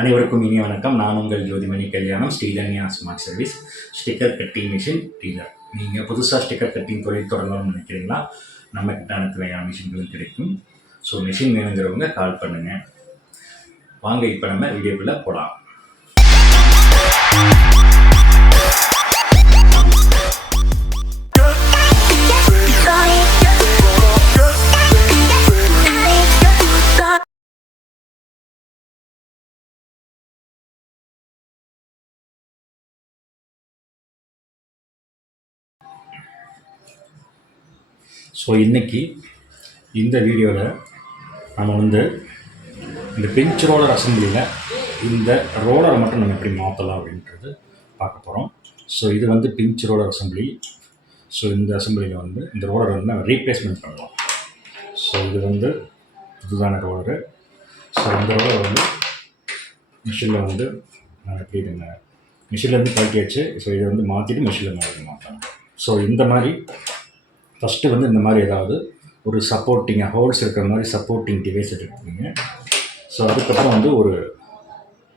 அனைவருக்கும் இனிய வணக்கம். நான் உங்கள் Jothimani Kalyanam, Sridhanya smart service sticker cutting machine dealer. நீங்கள் புதுசாக ஸ்டிக்கர் கட்டிங் தொழில் தொடங்கணும்னு நினைக்கிறீங்களா? நம்மக்கிட்ட அனைத்து வகையான மிஷின்களும் கிடைக்கும். ஸோ மிஷின் வேணுங்கிறவங்க கால் பண்ணுங்கள். வாங்க இப்போ நம்ம வீடியோக்குள்ளே போகலாம். ஸோ இன்றைக்கி இந்த வீடியோவில் நம்ம இந்த பெஞ்ச் ரோலர் அசம்பிளியில் இந்த ரோலரை மட்டும் நம்ம எப்படி மாற்றலாம் அப்படின்றது பார்க்க போகிறோம். ஸோ இது பெஞ்ச் ரோலர் அசம்பிளி. ஸோ இந்த அசம்பிளியில் இந்த ரோலரை நம்ம ரீப்ளேஸ்மெண்ட் பண்ணலாம். ஸோ இது புதுதான ரோலரு. ஸோ இந்த ரோலர் மிஷினில் நான் எப்படி மிஷின்லேருந்து கழட்டியாச்சு. ஸோ இதை மாற்றிட்டு மிஷினில் மாற்றணும். ஸோ இந்த மாதிரி ஃபஸ்ட்டு இந்த மாதிரி ஏதாவது ஒரு சப்போர்ட்டிங்காக ஹோல்ஸ் இருக்கிற மாதிரி சப்போர்ட்டிங் டிவைஸ் எடுத்துக்கோங்க. ஸோ அதுக்கப்புறம்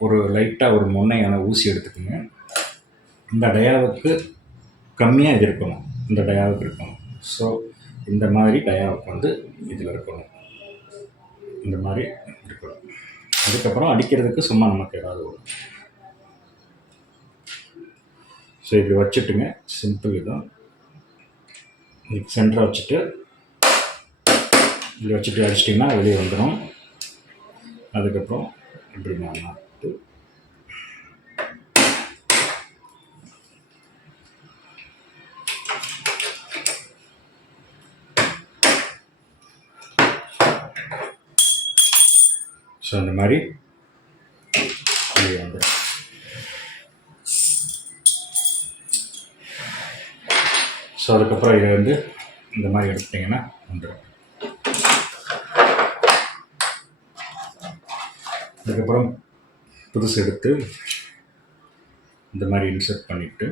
ஒரு லைட்டாக ஒரு முன்னையான ஊசி எடுத்துக்கோங்க. இந்த டயாவுக்கு கம்மியாக இது இருக்கணும், இந்த டயாவுக்கு இருக்கணும். ஸோ இந்த மாதிரி டயாவுக்கு இதில் இருக்கணும், இந்த மாதிரி இருக்கணும். அதுக்கப்புறம் அடிக்கிறதுக்கு சும்மா நமக்கு ஏதாவது வரும். ஸோ இப்படி வச்சுட்டுங்க, சிம்பிள் இதுதான். இதுக்கு சென்டராக வச்சுட்டு இப்படி வச்சுட்டு அடிச்சிட்டிங்கன்னா வெளியே வந்துடும். அதுக்கப்புறம் இப்படி மாட்டு ஸோ இந்த மாதிரி வெளியே வந்துடும். ஸோ அதுக்கப்புறம் இதை இந்த மாதிரி எடுத்துட்டிங்கன்னா வந்துடும். அதுக்கப்புறம் புதுசு எடுத்து இந்த மாதிரி இன்சர்ட் பண்ணிவிட்டு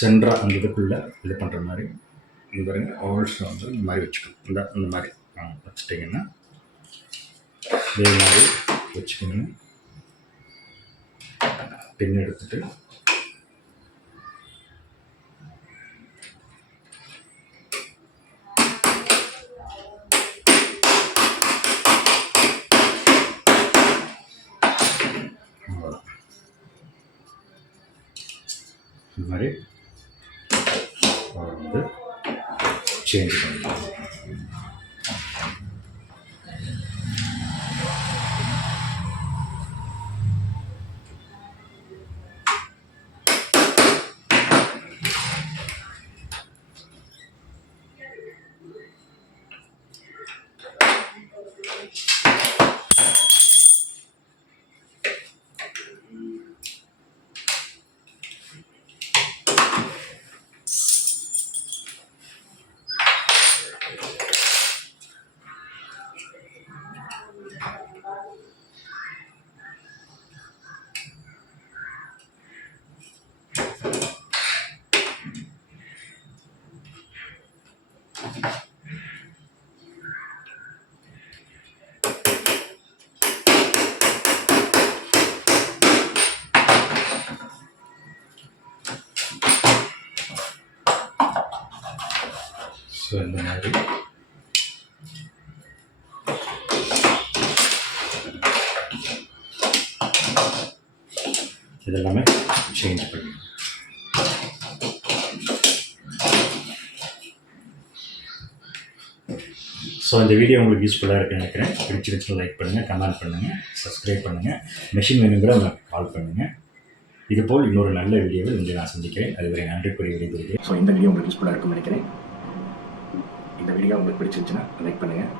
சென்டராக அந்த இதுக்குள்ளே இது பண்ணுற மாதிரி இந்த பாருங்க ஹோல்ஸ் இந்த மாதிரி வச்சுக்கணும். இந்த மாதிரி வச்சுட்டிங்கன்னா இதே மாதிரி வச்சுக்கோங்க. பின் எடுத்துட்டு இந்த மாதிரி சேஞ்ச் பண்ணலாம். ஸோ இந்த மாதிரி இதெல்லாமே சேஞ்ச் பண்ணி. ஸோ இந்த வீடியோ உங்களுக்கு யூஸ்ஃபுல்லாக இருக்குன்னு நினைக்கிறேன். பிடிச்சிருச்சு லைக் பண்ணுங்கள், கமெண்ட் பண்ணுங்கள், சப்ஸ்கிரைப் பண்ணுங்கள். மெஷின் வேணுங்கிற உங்களுக்கு கால் பண்ணுங்கள். இதுபோல் இன்னொரு நல்ல வீடியோவில் உங்களை நான் சந்திக்கிறேன். அதுவரை நன்றி கூறி விடைபெறுகிறேன். ஸோ இந்த வீடியோ உங்களுக்கு யூஸ்ஃபுல்லாக இருக்குன்னு நினைக்கிறேன். இந்த வீடியோ உங்களுக்கு பிடிச்சிருந்துச்சுன்னா லைக் பண்ணுங்கள்,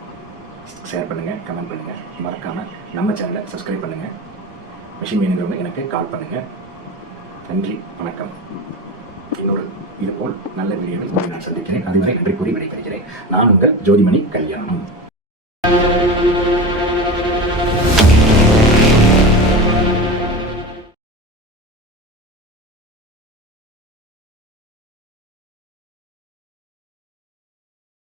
ஷேர் பண்ணுங்கள், கமெண்ட் பண்ணுங்கள். மறக்காமல் நம்ம சேனலை சப்ஸ்கிரைப் பண்ணுங்கள். மிஷின் வேணுங்கிறவங்க எனக்கு கால் பண்ணுங்கள். நன்றி, வணக்கம். இன்னொரு இதுபோல் நல்ல வீடியோவில் நான் சந்திக்கிறேன். அதுவரை நன்றி கூறி விடைபெறுகிறேன். நான் உங்கள் ஜோதிமணி கல்யாணம்.